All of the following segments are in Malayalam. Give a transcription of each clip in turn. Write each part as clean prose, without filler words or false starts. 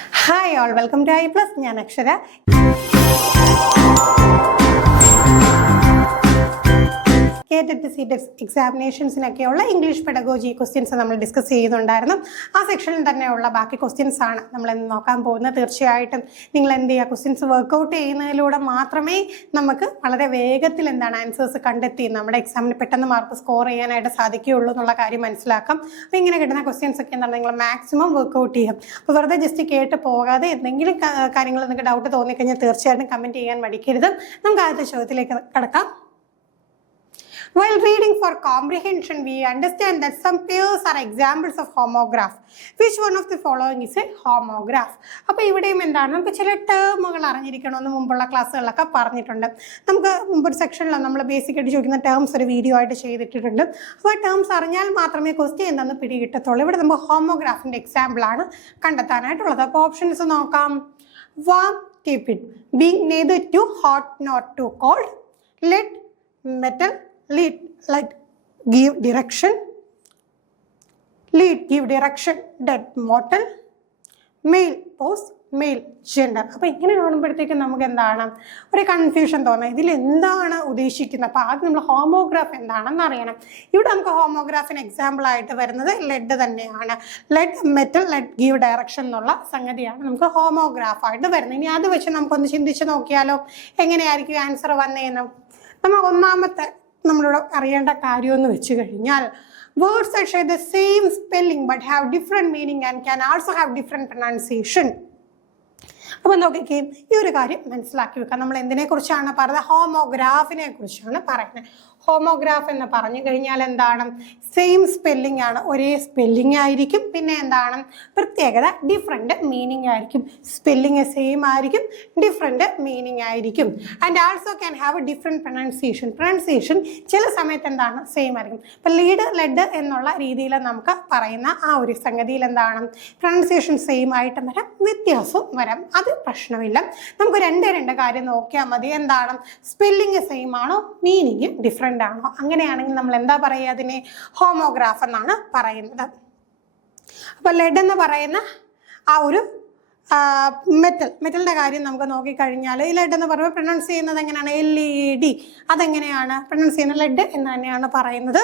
Hi all, welcome to I+. ഞാൻ അക്ഷര. കേറ്ററ്റ് സീറ്റ് എക്സാമിനേഷൻസിനൊക്കെയുള്ള ഇംഗ്ലീഷ് പെഡഗോജി ക്വസ്റ്റ്യൻസ് നമ്മൾ ഡിസ്കസ് ചെയ്യുന്നുണ്ടായിരുന്നു. ആ സെക്ഷനിൽ തന്നെയുള്ള ബാക്കി ക്വസ്റ്റ്യൻസ് ആണ് നമ്മൾ ഇന്ന് നോക്കാൻ പോകുന്നത്. തീർച്ചയായിട്ടും നിങ്ങൾ എന്ത് ചെയ്യുക, ക്വസ്റ്റ്യൻസ് വർക്കൗട്ട് ചെയ്യുന്നതിലൂടെ മാത്രമേ നമുക്ക് വളരെ വേഗത്തിൽ ആൻസേഴ്സ് കണ്ടെത്തി നമ്മുടെ എക്സാമിന് പെട്ടെന്ന് മാർക്ക് സ്കോർ ചെയ്യാനായിട്ട് സാധിക്കുകയുള്ളൂ എന്നുള്ള കാര്യം മനസ്സിലാക്കാം. അപ്പോൾ ഇങ്ങനെ കിട്ടുന്ന ക്വസ്റ്റ്യൻസ് ഒക്കെ നിങ്ങൾ മാക്സിമം വർക്കൗട്ട് ചെയ്യാം. അപ്പോൾ വെറുതെ ജസ്റ്റ് കേട്ട് പോകാതെ എന്തെങ്കിലും കാര്യങ്ങൾ നിങ്ങൾക്ക് ഡൗട്ട് തോന്നിക്കഴിഞ്ഞാൽ തീർച്ചയായിട്ടും കമൻറ്റ് ചെയ്യാൻ മടിക്കരുത്. നമുക്ക് ആദ്യത്തെ ചോദ്യത്തിലേക്ക് കടക്കാം. While reading for comprehension, we understand that some pairs are examples of homograph. Which one of the following is a homograph? അപ്പോൾ ഇവിടെയും എന്താണ്, നമുക്ക് ചില ടേമുകൾ അറിഞ്ഞിരിക്കണമെന്ന് മുമ്പുള്ള ക്ലാസ്സുകളിലൊക്കെ പറഞ്ഞിട്ടുണ്ട്. നമുക്ക് മുമ്പൊരു സെക്ഷനിൽ നമ്മൾ ബേസിക്കായിട്ട് ചോദിക്കുന്ന ടേംസ് ഒരു വീഡിയോ ആയിട്ട് ചെയ്തിട്ടുണ്ട്. അപ്പോൾ ആ ടേംസ് അറിഞ്ഞാൽ മാത്രമേ ക്വസ്റ്റ്യൻ എന്താണെന്ന് പിടികിട്ടത്തുള്ളൂ. ഇവിടെ നമുക്ക് ഹോമോഗ്രാഫിൻ്റെ എക്സാമ്പിളാണ് കണ്ടെത്താനായിട്ടുള്ളത്. അപ്പോൾ ഓപ്ഷൻസ് നോക്കാം. Warm, tepid, being neither too hot nor too cold. Lead, metal, lead, like give direction. Lead, give direction. Dead, mortal. Male, pose, male, gender. അപ്പോൾ ഇങ്ങനെ കാണുമ്പോഴത്തേക്കും നമുക്ക് എന്താണ് ഒരു കൺഫ്യൂഷൻ തോന്നുന്നത്, ഇതിൽ എന്താണ് ഉദ്ദേശിക്കുന്നത്. അപ്പോൾ ആദ്യം നമ്മൾ ഹോമോഗ്രാഫ് എന്താണെന്ന് അറിയണം. ഇവിടെ നമുക്ക് ഹോമോഗ്രാഫിന് എക്സാമ്പിൾ ആയിട്ട് വരുന്നത് ലെഡ് തന്നെയാണ്. Lead, metal, lead, give direction എന്നുള്ള സംഗതിയാണ് നമുക്ക് ഹോമോഗ്രാഫ് ആയിട്ട് വരുന്നത്. ഇനി അത് വെച്ച് നമുക്കൊന്ന് ചിന്തിച്ച് നോക്കിയാലോ, എങ്ങനെയായിരിക്കും ആൻസർ വന്നതെന്ന്. നമ്മൾ ഒന്നാമത്തെ നമ്മളിവിടെ അറിയേണ്ട കാര്യമെന്ന് വെച്ച് കഴിഞ്ഞാൽ, words that share the same spelling but have different meaning and can also have different pronunciation. അപ്പോൾ നോക്കിക്കേ, ഈ ഒരു കാര്യം മനസ്സിലാക്കി വെക്കാം. നമ്മൾ എന്തിനെ കുറിച്ചാണ് പറയുന്നത്? ഹോമോഗ്രാഫിനെ കുറിച്ചാണ് പറയുന്നത്. ഹോമോഗ്രാഫ് എന്ന് പറഞ്ഞു കഴിഞ്ഞാൽ എന്താണ്, സെയിം സ്പെല്ലിംഗ് ആണ്, ഒരേ സ്പെല്ലിംഗ് ആയിരിക്കും. പിന്നെ എന്താണ് പ്രത്യേകത, ഡിഫറെൻറ്റ് മീനിങ് ആയിരിക്കും. സ്പെല്ലിംഗ് സെയിം ആയിരിക്കും, ഡിഫറെൻറ്റ് മീനിങ് ആയിരിക്കും. And also can have different pronunciation ചില സമയത്ത് എന്താണ് സെയിം ആയിരിക്കും. ഇപ്പം ലീഡ്, ലെഡ് എന്നുള്ള രീതിയിൽ നമുക്ക് പറയുന്ന ആ ഒരു സംഗതിയിൽ എന്താണ് പ്രൊനൗൺസിയേഷൻ സെയിം ആയിട്ടും വരാം, വ്യത്യാസവും വരാം. അത് പ്രശ്നമില്ല. നമുക്ക് രണ്ട് കാര്യം നോക്കിയാൽ മതി. എന്താണ്, സ്പെല്ലിംഗ് സെയിം ആണോ, മീനിങ് ഡിഫറെൻ്റ് ആണോ. അങ്ങനെയാണെങ്കിൽ നമ്മൾ എന്താ പറയുക, അതിനെ ഹോമോഗ്രാഫ് എന്നാണ് പറയുന്നത്. അപ്പോൾ ലെഡ് എന്ന് പറയുന്ന ആ ഒരു മെറ്റലിൻ്റെ കാര്യം നമുക്ക് നോക്കിക്കഴിഞ്ഞാൽ, ഈ ലെഡ് എന്ന് പറയുമ്പോൾ പ്രൊനൗൺസ് ചെയ്യുന്നത് എങ്ങനെയാണ്, LED. അതെങ്ങനെയാണ് പ്രൊനൗൺസ് ചെയ്യുന്നത്, ലെഡ് എന്ന് തന്നെയാണ് പറയുന്നത്.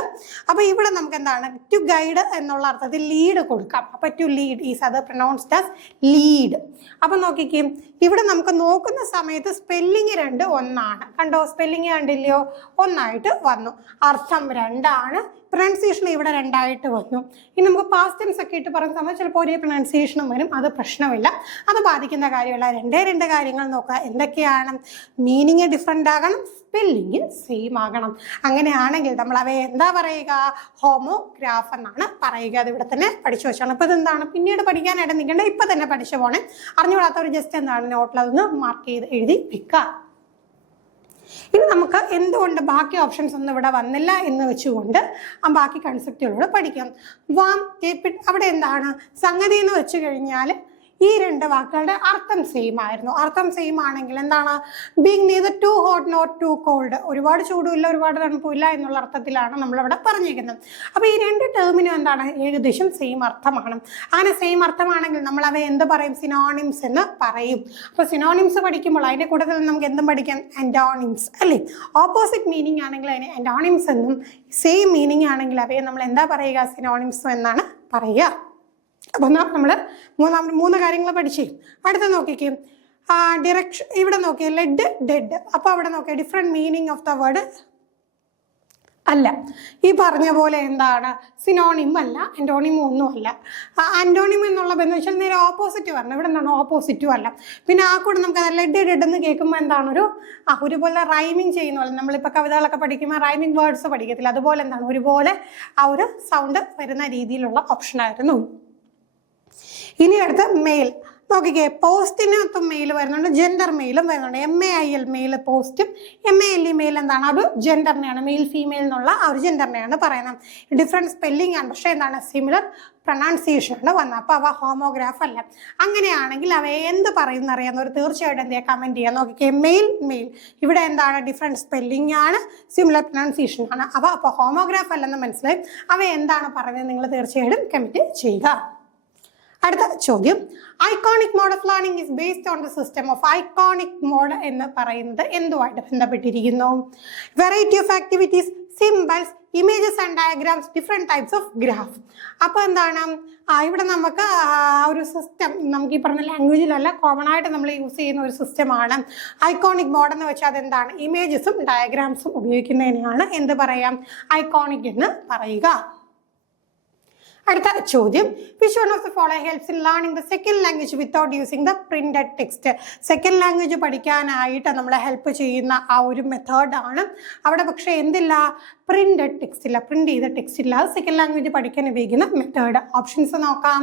അപ്പോൾ ഇവിടെ നമുക്ക് എന്താണ്, ടു ഗൈഡ് എന്നുള്ള അർത്ഥത്തിൽ ലീഡ് കൊടുക്കാം. അപ്പോൾ ടു ലീഡ് ഈസ് അത് പ്രൊനൗൺസ്ഡ് ആസ് ലീഡ്. അപ്പം നോക്കിക്കും, ഇവിടെ നമുക്ക് നോക്കുന്ന സമയത്ത് സ്പെല്ലിങ് രണ്ട് ഒന്നാണ്. കണ്ടോ, സ്പെല്ലിങ് കണ്ടില്ലയോ, ഒന്നായിട്ട് വന്നു. അർത്ഥം രണ്ടാണ്, പ്രൊനൗൺസിയേഷൻ ഇവിടെ രണ്ടായിട്ട് വന്നു. ഇനി നമുക്ക് പാസ്റ്റ് ടെൻസ് ഒക്കെ ഇട്ട് പറയുന്ന സമയത്ത് ചിലപ്പോൾ ഒരേ പ്രൊനൗൺസിയേഷനും വരും. അത് പ്രശ്നമില്ല, അത് ബാധിക്കുന്ന കാര്യമല്ല. രണ്ട് കാര്യങ്ങൾ നോക്കുക. എന്തൊക്കെയാണ്, മീനിങ് ഡിഫറെൻ്റ് ആകണം, സ്പെല്ലിങ് സെയിം ആകണം. അങ്ങനെയാണെങ്കിൽ നമ്മൾ അവയെ എന്താ പറയുക, ഹോമോഗ്രാഫ് എന്നാണ് പറയുക. അത് ഇവിടെ തന്നെ പഠിച്ചു വെച്ചാണ്. അപ്പോൾ ഇതെന്താണ് പിന്നീട് പഠിക്കാനായിട്ട് നിൽക്കേണ്ട, ഇപ്പം തന്നെ പഠിച്ചു പോകണേ. അറിഞ്ഞുകൂടാത്തവർ ജസ്റ്റ് എന്താണ് നോട്ടിൽ അതൊന്ന് മാർക്ക് ചെയ്ത് എഴുതി വെക്കുക. ഇനി നമുക്ക് എന്തുകൊണ്ട് ബാക്കി ഓപ്ഷൻസ് ഒന്നും ഇവിടെ വന്നില്ല എന്ന് വെച്ചുകൊണ്ട് ആ ബാക്കി കൺസെപ്റ്റുകളോട് പഠിക്കാം. വാം, ടേപ്പിഡ്, അവിടെ എന്താണ് സംഗതി എന്ന് വെച്ച് കഴിഞ്ഞാൽ ഈ രണ്ട് വാക്കുകളുടെ അർത്ഥം സെയിം ആയിരുന്നു. അർത്ഥം സെയിം ആണെങ്കിൽ എന്താണ്, being neither too hot not too cold, ഒരുപാട് ചൂടുമില്ല ഒരുപാട് തണുപ്പില്ല എന്നുള്ള അർത്ഥത്തിലാണ് നമ്മളിവിടെ പറഞ്ഞിരിക്കുന്നത്. അപ്പോൾ ഈ രണ്ട് ടേമിനും എന്താണ് ഏകദേശം സെയിം അർത്ഥമാണ്. അങ്ങനെ സെയിം അർത്ഥമാണെങ്കിൽ നമ്മൾ അവയെ എന്ത് പറയും, സിനോണിംസ് എന്ന് പറയും. അപ്പോൾ സിനോണിംസ് പഠിക്കുമ്പോൾ അതിൻ്റെ കൂട്ടത്തിൽ നമുക്ക് എന്തും പഠിക്കാം, ആൻറ്റോണിംസ് അല്ലേ. ഓപ്പോസിറ്റ് മീനിങ് ആണെങ്കിൽ അതിന് ആൻറ്റോണിംസ് എന്നും, സെയിം മീനിങ് ആണെങ്കിൽ അവയെ നമ്മൾ എന്താ പറയുക, സിനോണിംസ് എന്നാണ് പറയുക. അപ്പോൾ നമ്മൾ മൂന്ന് കാര്യങ്ങൾ പഠിച്ചേ. അടുത്ത നോക്കിക്കേ, ഡിറക്ഷൻ. ഇവിടെ നോക്കിയേ, ലെഡ്, ഡെഡ്. അപ്പോൾ അവിടെ നോക്കിയാൽ different meaning of the word അല്ല. ഈ പറഞ്ഞ പോലെ എന്താണ്, സിനോണിം അല്ല, ആൻറ്റോണിം ഒന്നും അല്ല. ആൻറ്റോണിം എന്നുള്ള ബന്ധം വെച്ചാൽ നേരെ ഓപ്പോസിറ്റ് വരണം. ഇവിടെ എന്താണ്, ഓപ്പോസിറ്റും അല്ല. പിന്നെ ആ കൂടെ നമുക്ക് ലെഡ്, ഡെഡ് എന്ന് കേൾക്കുമ്പോൾ എന്താണ്, ഒരുപോലെ റൈമിങ് ചെയ്യുന്ന പോലെ. നമ്മളിപ്പോൾ കവിതകളൊക്കെ പഠിക്കുമ്പോൾ റൈമിങ് വേർഡ്സ് പഠിക്കത്തില്ല, അതുപോലെ എന്താണ് ഒരുപോലെ ആ ഒരു സൗണ്ട് വരുന്ന രീതിയിലുള്ള ഓപ്ഷനായിരുന്നു. ഇനി അടുത്ത് മെയിൽ നോക്കിക്കേ, പോസ്റ്റിനകത്തും മെയിൽ വരുന്നുണ്ട്, ജെൻഡർ മെയിലും വരുന്നുണ്ട്. MAIL മെയിൽ പോസ്റ്റും, MALE മെയിൽ എന്താണ്, അത് ജെൻഡറിനെയാണ്, മെയിൽ ഫീമെയിൽ എന്നുള്ള ആ ഒരു ജെൻഡറിനെയാണ് പറയുന്നത്. ഡിഫറെൻറ്റ് സ്പെല്ലിംഗ് ആണ്, പക്ഷേ എന്താണ് സിമിലർ പ്രൊനൗൺസിയേഷനാണ് വന്നത്. അപ്പോൾ അവ ഹോമോഗ്രാഫ് അല്ല. അങ്ങനെയാണെങ്കിൽ അവ എന്ത് പറയുന്ന അറിയാവുന്നവർ തീർച്ചയായിട്ടും എന്ത് ചെയ്യുക, കമൻറ്റ് ചെയ്യാൻ നോക്കിക്കേ. മെയിൽ, ഇവിടെ എന്താണ് ഡിഫറെൻറ്റ് സ്പെല്ലിംഗ് ആണ്, സിമിലർ പ്രൊനൗൺസിയേഷൻ ആണ്. അപ്പോൾ ഹോമോഗ്രാഫ് അല്ലെന്ന് മനസ്സിലായി. അവ എന്താണ് പറയുന്നത് നിങ്ങൾ തീർച്ചയായിട്ടും കമൻറ്റ് ചെയ്യുക. അടുത്ത ചോദ്യം, iconic mode of learning is based on the system of iconic mode എന്ന് പറയുന്നത് എന്തുമായിട്ട് ബന്ധപ്പെട്ടിരിക്കുന്നു? Variety of activities, symbols, images and diagrams, different types of graph. അപ്പോൾ എന്താണ് ഇവിടെ നമുക്ക് ഒരു സിസ്റ്റം, നമുക്ക് ഈ പറഞ്ഞ ലാംഗ്വേജിലല്ല, കോമൺ ആയിട്ട് നമ്മൾ യൂസ് ചെയ്യുന്ന ഒരു സിസ്റ്റമാണ് ഐക്കോണിക് മോഡ് എന്ന് വെച്ചാൽ. അതെന്താണ്? ഇമേജസും ഡയഗ്രാംസും ഉപയോഗിക്കുന്നതിനാണ് എന്ത് പറയാം? ഐക്കോണിക് എന്ന് പറയുക. അടുത്ത ചോദ്യം, which one of the following helps in learning the second language without using the printed text? Second language പഠിക്കാനായിട്ട് നമ്മളെ ഹെൽപ്പ് ചെയ്യുന്ന ആ ഒരു മെത്തേഡാണ്. അവിടെ പക്ഷേ എന്തില്ല? പ്രിന്റഡ് ടെക്സ്റ്റ് ഇല്ല, പ്രിന്റ് ചെയ്ത ടെക്സ്റ്റ് ഇല്ല. അത് സെക്കൻഡ് ലാംഗ്വേജ് പഠിക്കാൻ ഉപയോഗിക്കുന്ന മെത്തേഡ്. ഓപ്ഷൻസ് നോക്കാം.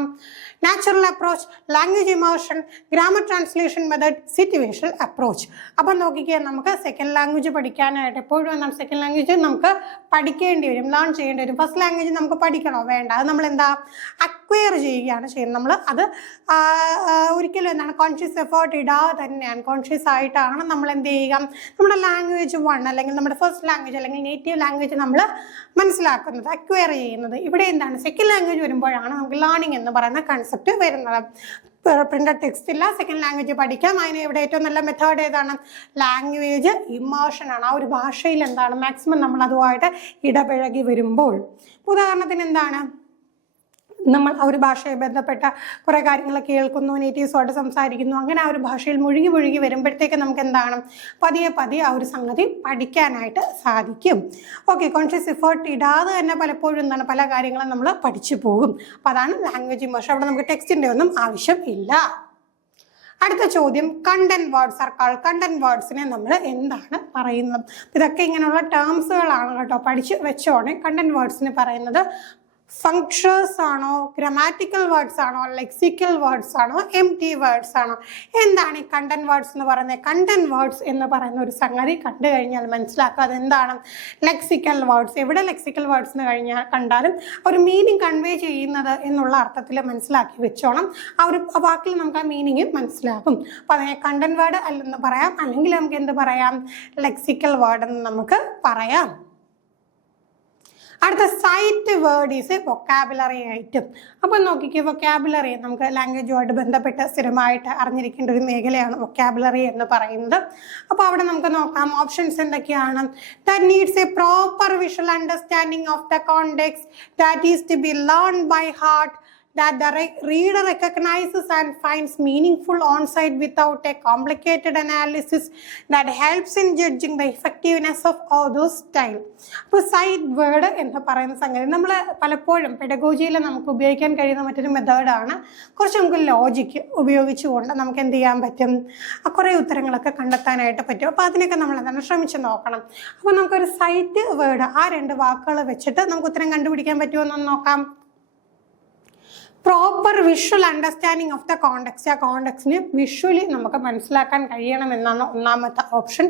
Natural approach, language immersion, grammar translation method, situational approach. അപ്പം നോക്കിക്കുക, നമുക്ക് സെക്കൻഡ് ലാംഗ്വേജ് പഠിക്കാനായിട്ട് എപ്പോഴും എന്താണ്, സെക്കൻഡ് ലാംഗ്വേജ് നമുക്ക് പഠിക്കേണ്ടി വരും, ലേൺ ചെയ്യേണ്ടി വരും. ഫസ്റ്റ് ലാംഗ്വേജ് നമുക്ക് പഠിക്കണോ? വേണ്ട. അത് നമ്മൾ എന്താ അക്വയർ ചെയ്യുകയാണ് ചെയ്യുന്നത്. നമ്മൾ അത് ഒരിക്കലും എന്താണ് കോൺഷ്യസ് എഫേർട്ട് ഇടാതെ തന്നെ അൺകോൺഷ്യസ് ആയിട്ടാണ് നമ്മൾ എന്ത് ചെയ്യുക, നമ്മുടെ ലാംഗ്വേജ് 1 അല്ലെങ്കിൽ നമ്മുടെ ഫസ്റ്റ് ലാംഗ്വേജ് അല്ലെങ്കിൽ നേറ്റീവ് ലാംഗ്വേജ് നമ്മൾ മനസ്സിലാക്കുന്നത്, അക്വയർ ചെയ്യുന്നത്. ഇവിടെ എന്താണ്, സെക്കൻഡ് ലാംഗ്വേജ് വരുമ്പോഴാണ് നമുക്ക് ലേണിംഗ് എന്ന് പറയുന്ന കൺസെപ്റ്റ് വരുന്നത്. പ്രിന്റഡ് ടെക്സ്റ്റ് ഇല്ല, സെക്കൻഡ് ലാംഗ്വേജ് പഠിക്കാം. അതിന് ഇവിടെ ഏറ്റവും നല്ല മെത്തേഡ് ഏതാണ്? ലാംഗ്വേജ് ഇമേർഷൻ ആണ്. ആ ഒരു ഭാഷയിൽ എന്താണ് മാക്സിമം നമ്മൾ അതുമായിട്ട് ഇടപഴകി വരുമ്പോൾ. ഉദാഹരണത്തിന് എന്താണ്, നമ്മൾ ആ ഒരു ഭാഷയെ ബന്ധപ്പെട്ട കുറേ കാര്യങ്ങൾ കേൾക്കുന്നു, നേറ്റീവ്സുമായിട്ട് സംസാരിക്കുന്നു, അങ്ങനെ ആ ഒരു ഭാഷയിൽ മുഴുകി വരുമ്പോഴത്തേക്ക് നമുക്ക് എന്താണ് പതിയെ ആ ഒരു സംഗതി പഠിക്കാനായിട്ട് സാധിക്കും. ഓക്കെ, കോൺഷ്യസ് എഫേർട്ട് ഇടാതെ തന്നെ പലപ്പോഴും എന്താണ് പല കാര്യങ്ങളും നമ്മൾ പഠിച്ചു പോകും. അപ്പം അതാണ് ലാംഗ്വേജ് ഇമേർഷൻ. അവിടെ നമുക്ക് ടെക്സ്റ്റിൻ്റെ ഒന്നും ആവശ്യം ഇല്ല. അടുത്ത ചോദ്യം, content words are called. Content വേർഡ്സിനെ നമ്മൾ എന്താണ് പറയുന്നത്? ഇതൊക്കെ ഇങ്ങനെയുള്ള ടേംസുകളാണ് കേട്ടോ, പഠിച്ച് വെച്ചോണേ. കണ്ടന്റ് വേർഡ്സിന് പറയുന്നത് ഫങ്ഷൻസ് ആണോ, ഗ്രാമാറ്റിക്കൽ വേർഡ്സ് ആണോ, ലെക്സിക്കൽ വേർഡ്സ് ആണോ, എം ടി വേർഡ്സ് ആണോ? എന്താണ് ഈ കണ്ടന്റ് വേർഡ്സ് എന്ന് പറയുന്നത്? കണ്ടന്റ് വേർഡ്സ് എന്ന് പറയുന്ന ഒരു സംഗതി കണ്ടു കഴിഞ്ഞാൽ മനസ്സിലാക്കുക അതെന്താണ് ലെക്സിക്കൽ വേർഡ്സ്. എവിടെ ലെക്സിക്കൽ വേർഡ്സ് എന്ന് കണ്ടാലും ഒരു മീനിങ് കൺവേ ചെയ്യുന്നത് എന്നുള്ള അർത്ഥത്തിൽ മനസ്സിലാക്കി വെച്ചോണം. ആ ഒരു വാക്കിൽ നമുക്ക് ആ മീനിങ് മനസ്സിലാക്കും. അപ്പോൾ അതിനെ കണ്ടന്റ് വേർഡ് അല്ലെന്ന് പറയാം, അല്ലെങ്കിൽ നമുക്ക് എന്ത് പറയാം, ലെക്സിക്കൽ വേർഡ് എന്ന് നമുക്ക് പറയാം. അടുത്ത sight word is vocabulary item. അപ്പം നോക്കിക്കേ, വൊക്കാബുലറി നമുക്ക് ലാംഗ്വേജുമായിട്ട് ബന്ധപ്പെട്ട് സ്ഥിരമായിട്ട് അറിഞ്ഞിരിക്കേണ്ട ഒരു മേഖലയാണ് വൊക്കാബുലറി എന്ന് പറയുന്നത്. അപ്പോൾ അവിടെ നമുക്ക് നോക്കാം ഓപ്ഷൻസ് എന്തൊക്കെയാണ്. That needs a proper visual understanding of the context, that is to be learn by heart, that the reader recognizes and finds meaningful on-site without a complicated analysis, that helps in judging the effectiveness of author's style. അപ്പോൾ സൈറ്റ് വേർഡ് എന്ന് പറയുന്ന സംഗതി നമ്മൾ പലപ്പോഴും പെഡഗോജിയിൽ നമുക്ക് ഉപയോഗിക്കാൻ കഴിയുന്ന മറ്റൊരു മെത്തേഡാണ്. കുറച്ച് നമുക്ക് ലോജിക്ക് ഉപയോഗിച്ചുകൊണ്ട് നമുക്ക് എന്ത് ചെയ്യാൻ പറ്റും, കുറേ ഉത്തരങ്ങളൊക്കെ കണ്ടെത്താനായിട്ട് പറ്റും. അപ്പോൾ അതിനൊക്കെ നമ്മൾ എന്താണ് ശ്രമിച്ച് നോക്കണം. അപ്പോൾ നമുക്കൊരു സൈറ്റ് വേർഡ്, ആ 2 വാക്കുകൾ വെച്ചിട്ട് നമുക്ക് ഉത്തരം കണ്ടുപിടിക്കാൻ പറ്റുമെന്നൊന്ന് നോക്കാം. Proper visual understanding of the context. ആ കോണ്ടെക്സ്റ്റിന് വിഷ്വലി നമുക്ക് മനസ്സിലാക്കാൻ കഴിയണമെന്നാണ് ഒന്നാമത്തെ ഓപ്ഷൻ.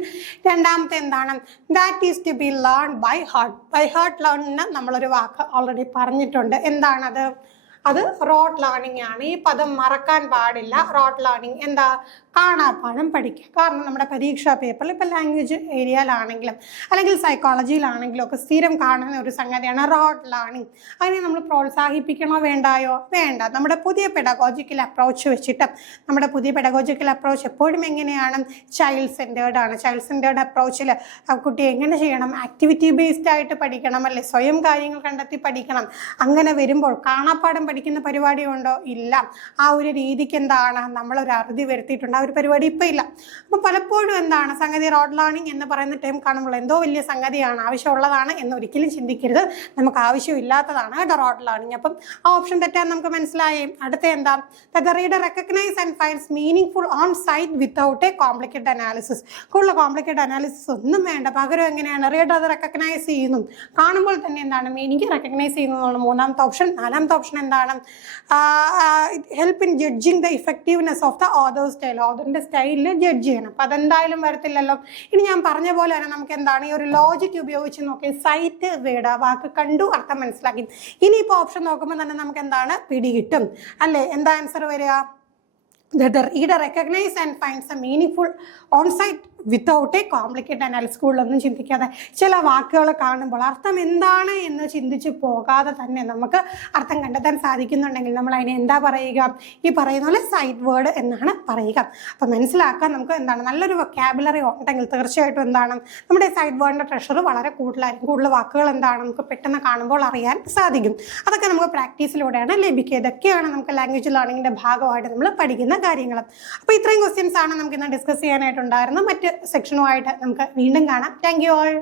രണ്ടാമത്തെ എന്താണ്, that is to be learn by heart. By heart ലേണിന് നമ്മളൊരു വാക്ക് ഓൾറെഡി പറഞ്ഞിട്ടുണ്ട്. എന്താണത്? അത് റോട്ട് ലേണിംഗ് ആണ്. ഈ പദം മറക്കാൻ പാടില്ല. റോട്ട് ലേണിംഗ് എന്താ? കാണാപ്പാഠം പഠിക്കുക. കാരണം നമ്മുടെ പരീക്ഷാ പേപ്പറിൽ ഇപ്പോൾ ലാംഗ്വേജ് ഏരിയയിലാണെങ്കിലും അല്ലെങ്കിൽ സൈക്കോളജിയിലാണെങ്കിലും ഒക്കെ സ്ഥിരം കാണുന്ന ഒരു സംഗതിയാണ് റോട്ട് ലേണിംഗ്. അതിനെ നമ്മൾ പ്രോത്സാഹിപ്പിക്കണോ വേണ്ടായോ? വേണ്ട. നമ്മുടെ പുതിയ പെഡഗോജിക്കൽ അപ്രോച്ച് വെച്ചിട്ട്, നമ്മുടെ പുതിയ പെഡഗോജിക്കൽ അപ്രോച്ച് എപ്പോഴും എങ്ങനെയാണ്? ചൈൽഡ് സെൻറ്റേർഡ് ആണ്. ചൈൽഡ് സെൻറ്റേർഡ് അപ്രോച്ചിൽ കുട്ടി എങ്ങനെ ചെയ്യണം? ആക്ടിവിറ്റി ബേസ്ഡ് ആയിട്ട് പഠിക്കണം, അല്ലേ? സ്വയം കാര്യങ്ങൾ കണ്ടെത്തി പഠിക്കണം. അങ്ങനെ വരുമ്പോൾ കാണാപ്പാഠം പഠിക്കുന്ന പരിപാടി ഉണ്ടോ? ഇല്ല. ആ ഒരു രീതിക്ക് എന്താണ് നമ്മളൊരു അറുതി വരുത്തിയിട്ടുണ്ട്. ആ ഒരു പരിപാടി ഇപ്പം ഇല്ല. അപ്പം പലപ്പോഴും എന്താണ് സംഗതി, റോഡ് ലേണിംഗ് എന്ന് പറയുന്ന ടൈം കാണുമ്പോൾ എന്തോ വലിയ സംഗതിയാണ്, ആവശ്യമുള്ളതാണ് എന്ന് ഒരിക്കലും ചിന്തിക്കരുത്. നമുക്ക് ആവശ്യമില്ലാത്തതാണ് കേട്ടോ റോഡ് ലേണിംഗ്. അപ്പം ആ ഓപ്ഷൻ തെറ്റാൻ നമുക്ക് മനസ്സിലായി. അടുത്ത എന്താ? The reader recognise and finds meaningful on sight without a complicated analysis. കൂടുതൽ കോംപ്ലിക്കേറ്റഡ് അനാലിസിസ് ഒന്നും വേണ്ട. പകരം എങ്ങനെയാണ് റീഡർ അത് റെക്കഗ്നൈസ് ചെയ്യുന്നു, കാണുമ്പോൾ തന്നെ എന്താണ് മീനിങ് റെക്കഗ്നൈസ് ചെയ്യുന്നതാണ് മൂന്നാമത്തെ ഓപ്ഷൻ. നാലാമത്തെ ഓപ്ഷൻ എന്താണ്? Help in judging the effectiveness of the author style. ഓതറിന്റെ സ്റ്റൈലിൽ ജഡ്ജ് ചെയ്യണം. അപ്പം അതെന്തായാലും വരത്തില്ലല്ലോ. ഇനി ഞാൻ പറഞ്ഞ പോലെ തന്നെ നമുക്ക് എന്താണ് ഈ ഒരു ലോജിക്ക് ഉപയോഗിച്ച് നോക്കി സൈറ്റ് വേർഡ്, വാക്ക് കണ്ടു അർത്ഥം മനസ്സിലാക്കി. ഇനിയിപ്പോൾ ഓപ്ഷൻ നോക്കുമ്പോൾ തന്നെ നമുക്ക് എന്താണ് പിടികിട്ടും, അല്ലേ? എന്താ ആൻസർ വരിക? that the reader recognize and finds a meaningful on-site without a complicated analysis. സ്കൂളിലൊന്നും ചിന്തിക്കാതെ ചില വാക്കുകൾ കാണുമ്പോൾ അർത്ഥം എന്താണ് എന്ന് ചിന്തിച്ച് പോകാതെ തന്നെ നമുക്ക് അർത്ഥം കണ്ടെത്താൻ സാധിക്കുന്നുണ്ടെങ്കിൽ നമ്മൾ അതിനെ എന്താ പറയുക? ഈ പറയുന്ന പോലെ സൈറ്റ് വേർഡ് എന്നാണ് പറയുക. അപ്പം മനസ്സിലാക്കാൻ നമുക്ക് എന്താണ് നല്ലൊരു വൊക്കാബുലറി ഉണ്ടെങ്കിൽ തീർച്ചയായിട്ടും എന്താണ് നമ്മുടെ സൈറ്റ് വേർഡിൻ്റെ ട്രഷർ വളരെ കൂടുതലായിരിക്കും. കൂടുതൽ വാക്കുകൾ എന്താണ് നമുക്ക് പെട്ടെന്ന് കാണുമ്പോൾ അറിയാൻ സാധിക്കും. അതൊക്കെ നമുക്ക് പ്രാക്ടീസിലൂടെയാണ് ലഭിക്കുക. ഇതൊക്കെയാണ് നമുക്ക് ലാംഗ്വേജ് ലേണിങ്ങിൻ്റെ ഭാഗമായിട്ട് നമ്മൾ പഠിക്കുന്ന കാര്യങ്ങൾ. അപ്പോൾ ഇത്രയും ക്വസ്റ്റ്യൻസ് ആണ് നമുക്ക് ഇന്ന് ഡിസ്കസ് ചെയ്യാനായിട്ടുണ്ടായിരുന്നത്. മറ്റ് സെക്ഷനുമായിട്ട് നമുക്ക് വീണ്ടും കാണാം. Thank you all.